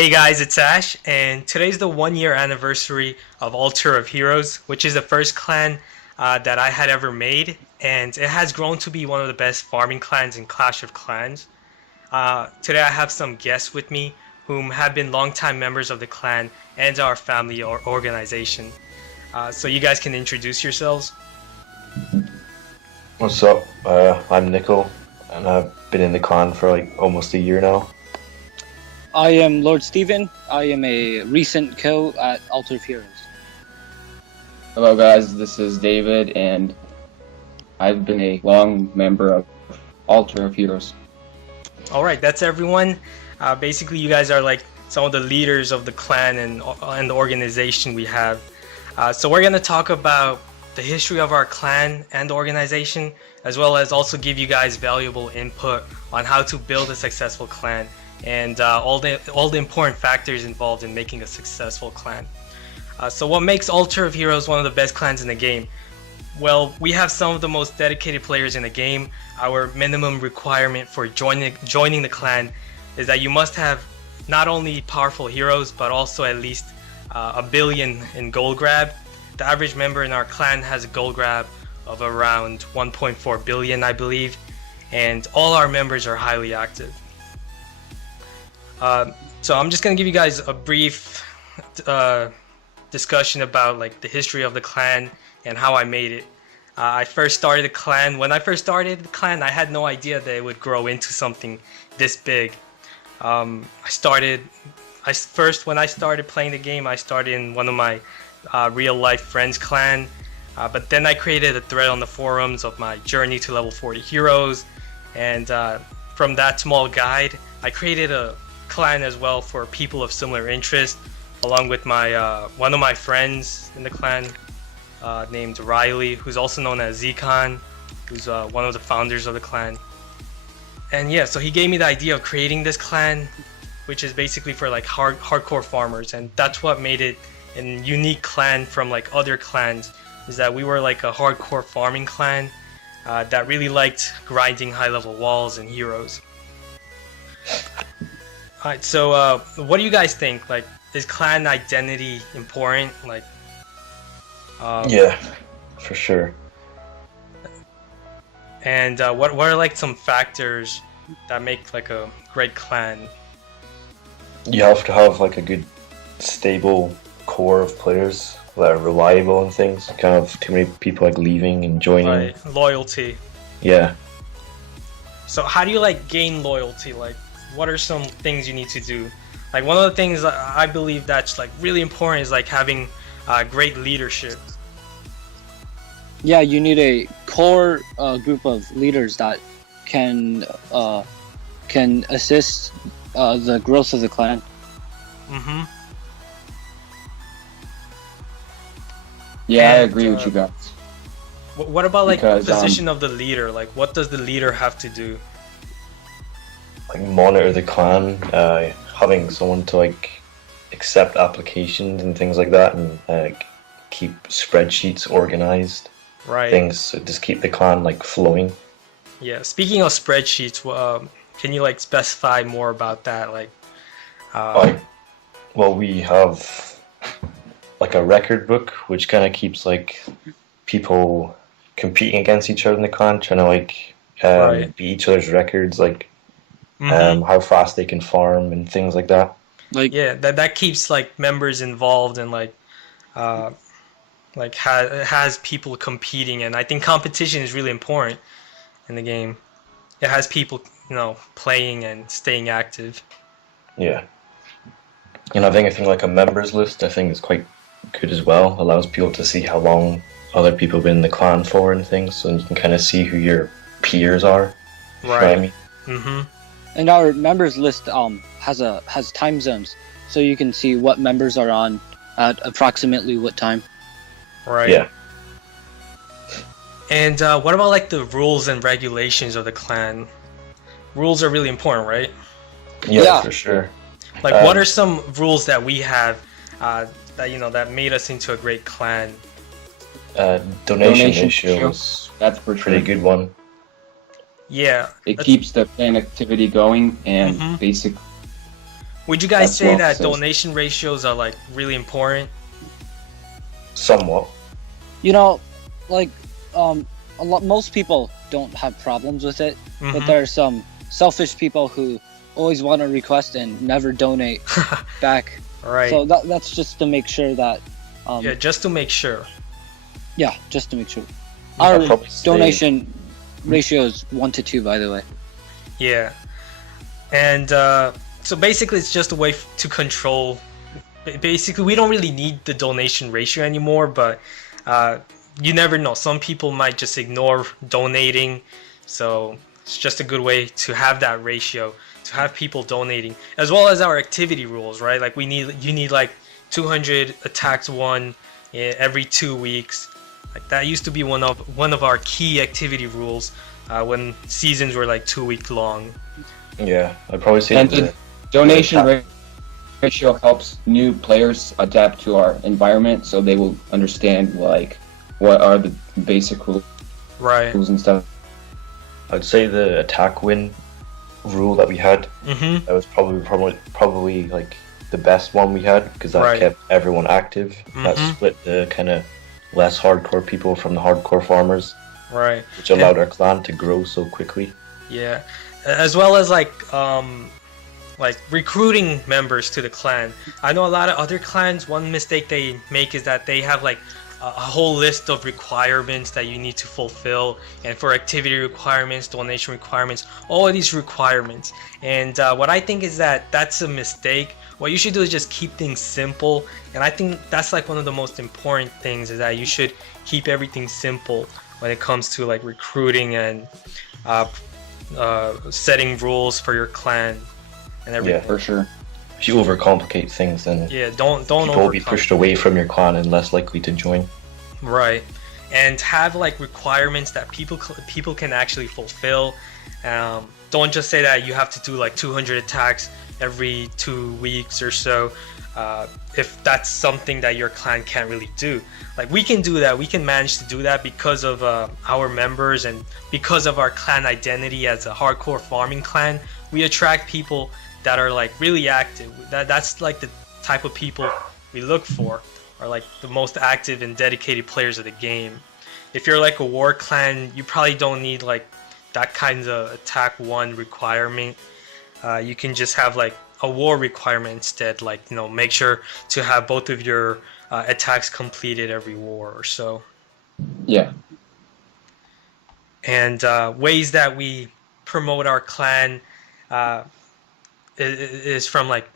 Hey guys, it's Ash, and today's the 1 year anniversary of Altar of Heroes, which is the first clan that I had ever made, and it has grown to be one of the best farming clans in Clash of Clans. Today I have some guests with me whom have been longtime members of the clan and our family or organization. So you guys can introduce yourselves. What's up? I'm Nickel, and I've been in the clan for like almost a year now. I am Lord Steven. I am a recent co at Altar of Heroes. Hello guys, this is David and I've been a long member of Altar of Heroes. Alright, that's everyone. Basically, you guys are like some of the leaders of the clan and the organization we have. So we're going to talk about the history of our clan and the organization, as well as also give you guys valuable input on how to build a successful clan and all the important factors involved in making a successful clan. So what makes Altar of Heroes one of the best clans in the game? Well, we have some of the most dedicated players in the game. Our minimum requirement for joining the clan is that you must have not only powerful heroes, but also at least a billion in gold grab. The average member in our clan has a gold grab of around 1.4 billion, I believe, and all our members are highly active. So I'm just gonna give you guys a brief discussion about like the history of the clan and how I made it. I first started the clan. When I first started the clan, I had no idea that it would grow into something this big. When I started playing the game, I started in one of my real life friends clan, but then I created a thread on the forums of my journey to level 40 heroes, and from that small guide, I created a clan as well for people of similar interest, along with my one of my friends in the clan named Riley, who's also known as Zcon, who's one of the founders of the clan. And yeah, so he gave me the idea of creating this clan, which is basically for like hardcore farmers, and that's what made it a unique clan from like other clans, is that we were like a hardcore farming clan that really liked grinding high level walls and heroes. Alright, so what do you guys think? Like, is clan identity important? Like, Yeah, for sure. and what are like some factors that make like a great clan? You have to have like a good, stable core of players that are reliable and things. Kind of too many people like leaving and joining. Right, loyalty. Yeah. So how do you like gain loyalty? Like, what are some things you need to do? Like, one of the things that I believe that's like really important is like having great leadership. Yeah, you need a core group of leaders that can assist the growth of the clan. Mm-hmm. Yeah, I And, agree with you guys. What about like Because, the position of the leader? Like, what does the leader have to do? Like monitor the clan, having someone to like accept applications and things like that, and keep spreadsheets organized. Right. Things so just keep the clan like flowing. Yeah. Speaking of spreadsheets, can you like specify more about that? Like, Well, we have like a record book, which kind of keeps like people competing against each other in the clan, trying to like Right. beat each other's records, like mhm. how fast they can farm and things like that. Like, Yeah, that keeps like members involved and like has people competing, and I think competition is really important in the game. It has people, playing and staying active. Yeah, and having a thing like a members list, I think is quite good as well. Allows people to see how long other people have been in the clan for and things, so you can kind of see who your peers are. You know what I mean? Mm-hmm. and our members list has time zones, so you can see what members are on at approximately what time. Right. Yeah. And what about like the rules and regulations of the clan? Rules are really important, right? Yeah, Yeah. for sure. Like, what are some rules that we have that made us into a great clan? Donation ratios, That's for pretty sure. good one. Yeah. It keeps the clan activity going and Mhm. basic. Would you guys That's say well that said. donation ratios are like really important? Somewhat. You know, like most people don't have problems with it, but Mhm. there are some selfish people who always want to request and never donate back. Right. So that's just to make sure that Yeah, just to make sure. yeah, just to make sure. I'd Our probably say- donation ratio is 1 to 2, by the way. Yeah. And so basically, it's just a way to control. Basically, we don't really need the donation ratio anymore, but you never know. Some people might just ignore donating, so it's just a good way to have that ratio, to have people donating, as well as our activity rules, right? Like you need like 200 attacks won every 2 weeks. Like that used to be one of our key activity rules when seasons were like 2 week long. Yeah, I'd probably say And the, the donation ratio helps new players adapt to our environment, so they will understand like what are the basic rules Right. and stuff. I'd say the attack win rule that we had, Mm-hmm. that was probably like the best one we had, because that Right. kept everyone active. That Mhm. split the kind of less hardcore people from the hardcore farmers, Right. which allowed our clan to grow so quickly. Yeah. As well as like recruiting members to the clan. I know a lot of other clans, one mistake they make is that they have like a whole list of requirements that you need to fulfill, and for activity requirements, donation requirements, all of these requirements. And what I think is that that's a mistake. What you should do is just keep things simple, and I think that's like one of the most important things, is that you should keep everything simple when it comes to like recruiting and setting rules for your clan and everything. Yeah. For sure. If you overcomplicate things, then Yeah, don't people will be overcome. pushed away from your clan and less likely to join. Right, and have like requirements that people can actually fulfill. Don't just say that you have to do like 200 attacks every 2 weeks or so. If that's something that your clan can't really do, like we can do that. We can manage to do that because of our members and because of our clan identity as a hardcore farming clan. We attract people that are like really active. That's like the type of people we look for, are like the most active and dedicated players of the game. If you're like a war clan, you probably don't need like that kind of attack one requirement. You can just have like a war requirement instead, like, you know, make sure to have both of your attacks completed every war or so. Yeah. And ways that we promote our clan is from like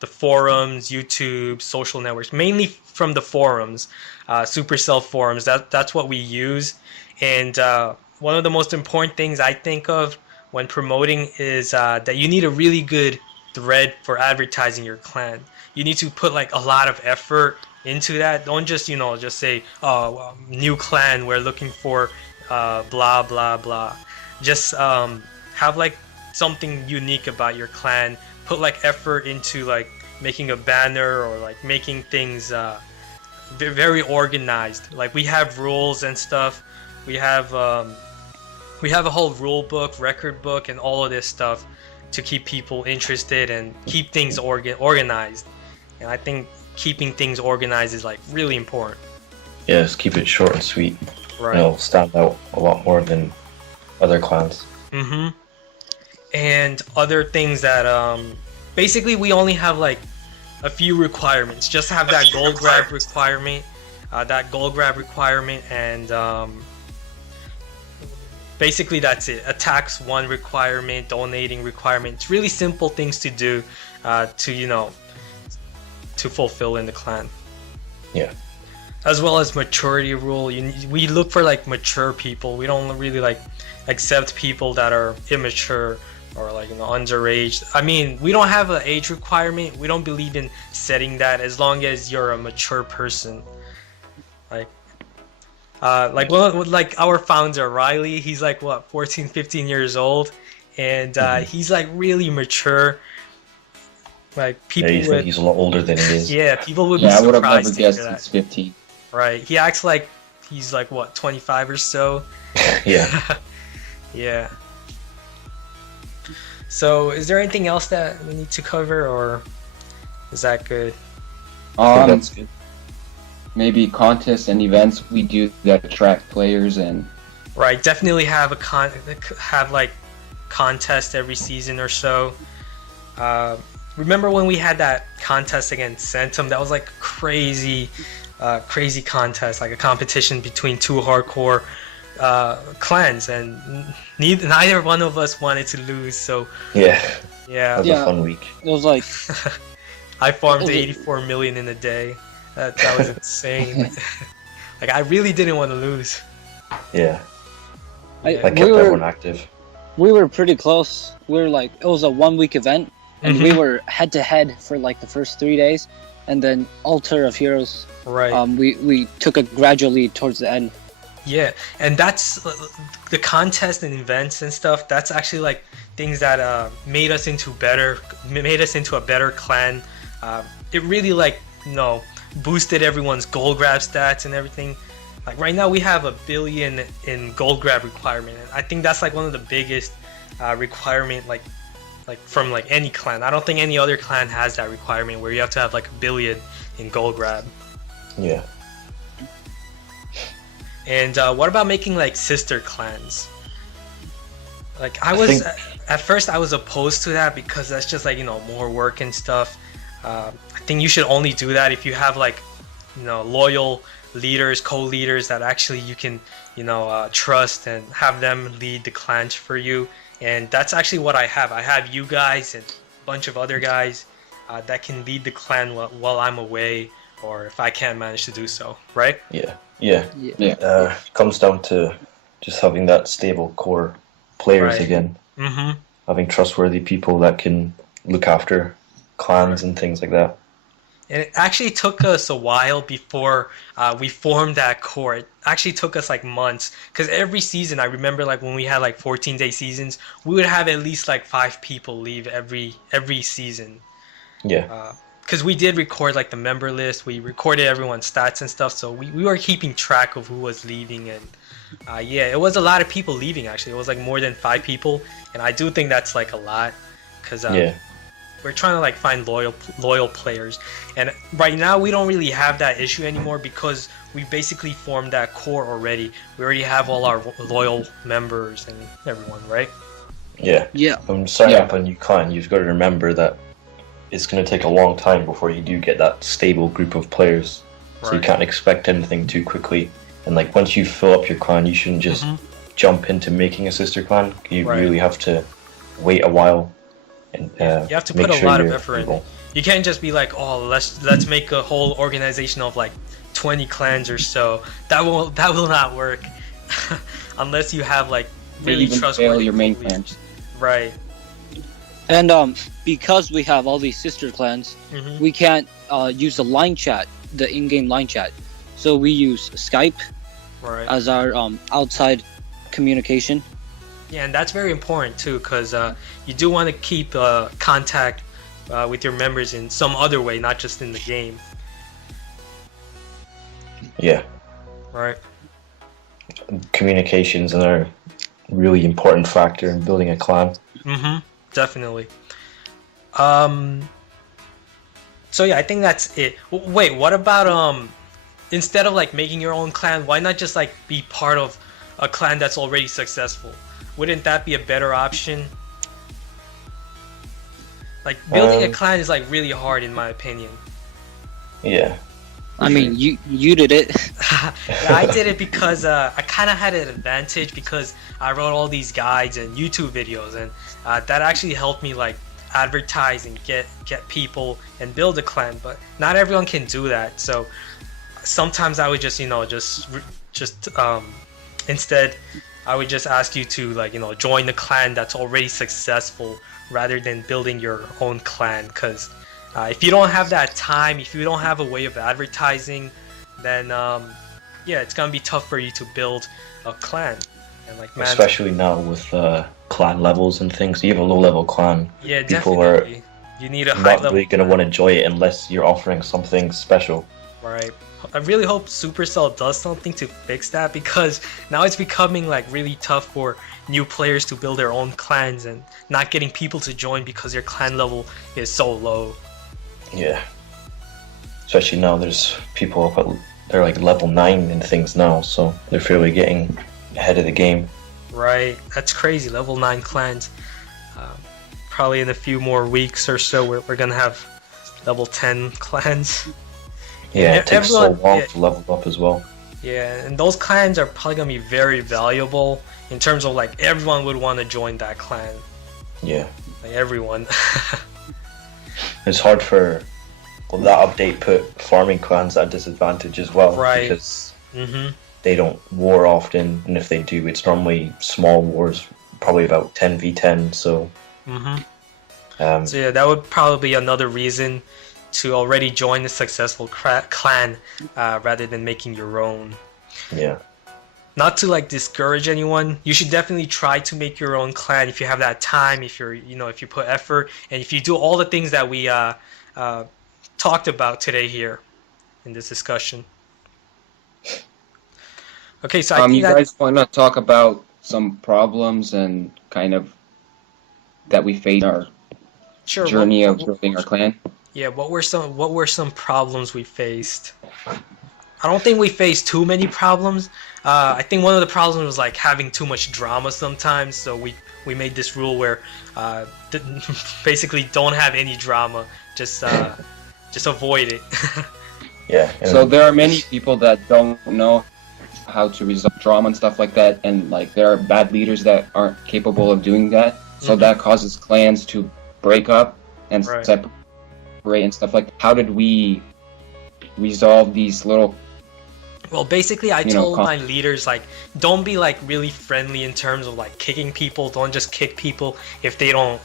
the forums, YouTube, social networks, mainly from the forums, Supercell forums. That's what we use. And one of the most important things I think of when promoting is that you need a really good thread for advertising your clan. You need to put like a lot of effort into that. Don't just, you know, just say, oh, new clan, we're looking for blah blah blah. Just have like something unique about your clan. Put like effort into like making a banner or like making things very organized. Like we have rules and stuff. We have a whole rule book, record book, and all of this stuff to keep people interested and keep things organized. And I think keeping things organized is like really important. Yeah, just keep it short and sweet. Right. It'll stand out a lot more than other clans. Mm-hmm. And other things that basically we only have like a few requirements. Just have that gold grab requirement, and basically that's it. Attacks one requirement, donating requirement. It's really simple things to do to fulfill in the clan. Yeah. As well as maturity rule. We look for like mature people. We don't really like accept people that are immature or like, you know, underage. I mean, we don't have an age requirement. We don't believe in setting that, as long as you're a mature person. Like our founder Riley, he's like what, 14, 15 years old, and he's like really mature. Like people Yeah, you think he's a lot older than he is. yeah, people would be Yeah, I would have never surprised to guessed hear he's that. 15. Right? He acts like he's like what, 25 or so. Yeah. Yeah. So, is there anything else that we need to cover, or Is that good? I think Um, that's good. maybe contests and events we do that attract players and Right, definitely have have like contest every season or so. Remember when we had that contest against Centum? That was like crazy, crazy contest, like a competition between two hardcore clans, and neither one of us wanted to lose. So Yeah, yeah, that was Yeah. a fun week. It was like I farmed Okay. 84 million in a day. That was insane. Like I really didn't want to lose. Yeah, I, Yeah. I kept we everyone were active. we were pretty close. We were like it was a 1 week event, and we Mhm. were head to head for like the first 3 days, and then Altar of Heroes. Right. We took a gradual lead towards the end. Yeah, and that's the contest and events and stuff. That's actually like things that made us into a better clan. It really like boosted everyone's gold grab stats and everything. Like right now we have 1 billion in gold grab requirement, and I think that's like one of the biggest requirement like from like any clan. I don't think any other clan has that requirement where you have to have like 1 billion in gold grab. Yeah, And what about making like sister clans? Like I I was think- at first I was opposed to that because that's just like more work and stuff. I think you should only do that if you have like loyal leaders, co-leaders that actually you can trust and have them lead the clans for you. And that's actually what I have. I have you guys and a bunch of other guys that can lead the clan while I'm away, or if I can't manage to do so, right? yeah. Yeah. Comes down to just having that stable core players Right. again. Mm-hmm. Having trustworthy people that can look after clans and things like that. And it actually took us a while before we formed that core. It actually took us like months because every season, I remember like when we had like 14-day seasons, we would have at least like 5 people leave every season. Yeah, Because we did record like the member list, we recorded everyone's stats and stuff, so we were keeping track of who was leaving. And yeah, it was a lot of people leaving actually. It was like more than 5 people, and I do think that's like a lot because yeah, we're trying to like find loyal players, and right now we don't really have that issue anymore because we basically formed that core already. We already have all our loyal members and everyone, right? yeah. Yeah. Starting Yeah. up a new clan, you've got to remember that it's going to take a long time before you do get that stable group of players. So you Right. can't expect anything too quickly. And like once you fill up your clan, you shouldn't just Mhm. jump into making a sister clan. You Right. really have to wait a while and You have to make put a sure lot of you're effort in. able. You can't just be like, oh, let's make a whole organization of like 20 clans or so. That will not work unless you have like maybe really even trustworthy fail your main leaders. clans. Right. And because we have all these sister clans, Hmm. we can't use the line chat, the in-game line chat. So we use Skype Right. as our outside communication. Yeah, and that's very important too, because you do want to keep contact with your members in some other way, not just in the game, Yeah, right? communications are a really important factor in building a clan. Mm-hmm. Definitely. So yeah, I think that's it. Wait, what about instead of like making your own clan, why not just like be part of a clan that's already successful? Wouldn't that be a better option? Like building a clan is like really hard in my opinion. Yeah, I mean, you did it. Yeah, I did it because I kind of had an advantage because I wrote all these guides and YouTube videos, and that actually helped me like advertise and get people and build a clan. But not everyone can do that, so sometimes I would just instead I would just ask you to like join the clan that's already successful rather than building your own clan, because if you don't have that time, if you don't have a way of advertising, then yeah, it's gonna be tough for you to build a clan. And like man, especially now with clan levels and things. You have a low-level clan, yeah, people are definitely. You need a high not level. really going to want to enjoy it unless you're offering something special. Right. I really hope Supercell does something to fix that, because now it's becoming like really tough for new players to build their own clans and not getting people to join because their clan level is so low. Yeah. Especially now, there's people up at, they're like level 9 and things now, so they're fairly getting ahead of the game. Right, that's crazy. Level 9 clans. Um, Probably in a few more weeks or so, we're gonna have level 10 clans. Yeah, And it takes so everyone- long yeah. to level up as well. Yeah, and those clans are probably gonna be very valuable in terms of like everyone would want to join that clan. Yeah. Like everyone. It's hard for, well, that update put farming clans at a disadvantage as well. Right. Because hmm they don't war often, and if they do, it's normally small wars, probably about 10v10, so... hmm Um, So yeah, that would probably be another reason to already join a successful clan rather than making your own. yeah. Not to like discourage anyone, you should definitely try to make your own clan if you have that time, if you're, if you put effort, and if you do all the things that we talked about today here in this discussion. Okay, so I think You that guys want to talk about some problems and kind of that we face in our sure. journey of building our clan? Yeah, what were some problems we faced? I don't think we faced too many problems. I think one of the problems was like having too much drama sometimes. So we made this rule where basically don't have any drama. Just avoid it. Yeah. So there are many people that don't know how to resolve drama and stuff like that, and like there are bad leaders that aren't capable of doing that. So Mhm. that causes clans to break up and Right. separate and stuff like that. How did we resolve these little? Well, basically, I You know, told my leaders, like, don't be, like, really friendly in terms of, like, kicking people. Don't just kick people if they don't,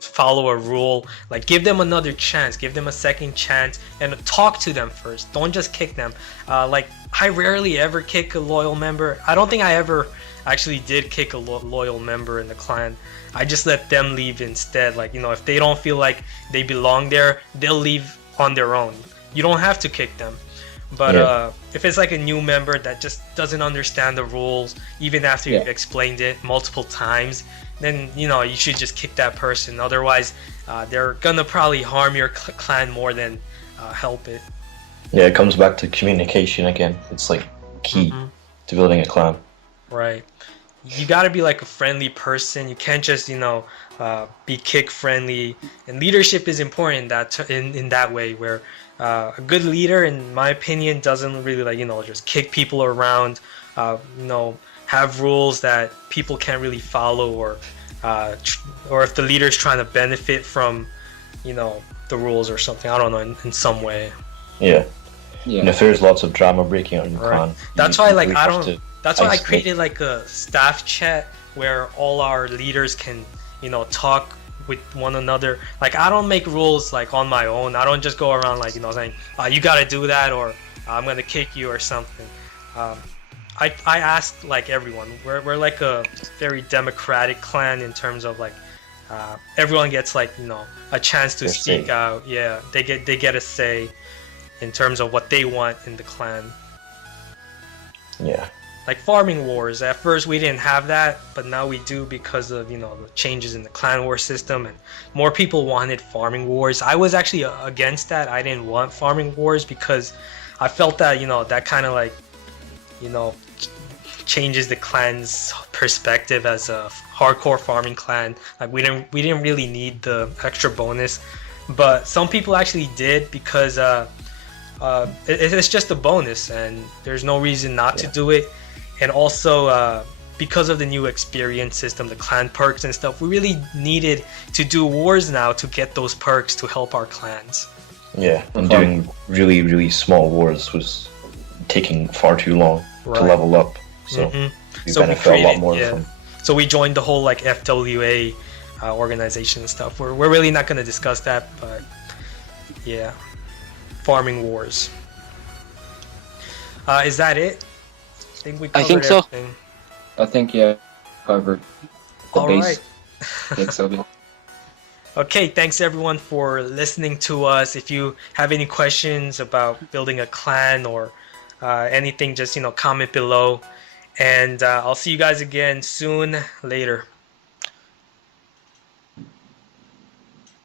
follow a rule. Like, give them another chance. Give them a second chance and talk to them first. Don't just kick them. Like, I rarely ever kick a loyal member. I don't think I ever actually did kick a loyal member in the clan. I just let them leave instead. Like, if they don't feel like they belong there, they'll leave on their own. You don't have to kick them. But Yeah. if it's like a new member that just doesn't understand the rules, even after you've explained it multiple times, then you should just kick that person. Otherwise, they're gonna probably harm your clan more than help it. Yeah, it comes back to communication again. It's like key Mhm. to building a clan. Right. You gotta be like a friendly person. You can't just be kick friendly. And leadership is important in that way where. A good leader, in my opinion, doesn't really just kick people around, have rules that people can't really follow, or if the leader's trying to benefit from, the rules or something. I don't know, in some way. Yeah. Yeah. And if there's lots of drama breaking out in the Right. clan, That's you why, really have to that's why I isolate. created like a staff chat where all our leaders can, talk with one another. Like, I don't make rules like on my own. I don't just go around like saying you gotta do that, or I'm gonna kick you or something. I ask like everyone. We're like a very democratic clan in terms of like everyone gets like a chance to Their speak say. out. Yeah, they get a say in terms of what they want in the clan. Yeah. Like farming wars. At first we didn't have that, but now we do because of the changes in the clan war system, and more people wanted farming wars. I was actually against that. I didn't want farming wars because I felt that that kind of like changes the clan's perspective as a hardcore farming clan. Like we didn't really need the extra bonus, but some people actually did because it's just a bonus and there's no reason not to do it. And also because of the new experience system, the clan perks and stuff, we really needed to do wars now to get those perks to help our clans. Yeah. And Okay. doing really, really small wars was taking far too long Right. to level up. So Mhm. we So we benefit a lot created- more yeah. from. So we joined the whole like FWA organization and stuff. We're really not going to discuss that, but yeah, farming wars. Is that it? I think we covered I think so. everything. I think covered the All right. basics of it. Okay, thanks everyone for listening to us. If you have any questions about building a clan or anything, just comment below. And I'll see you guys again soon. Later.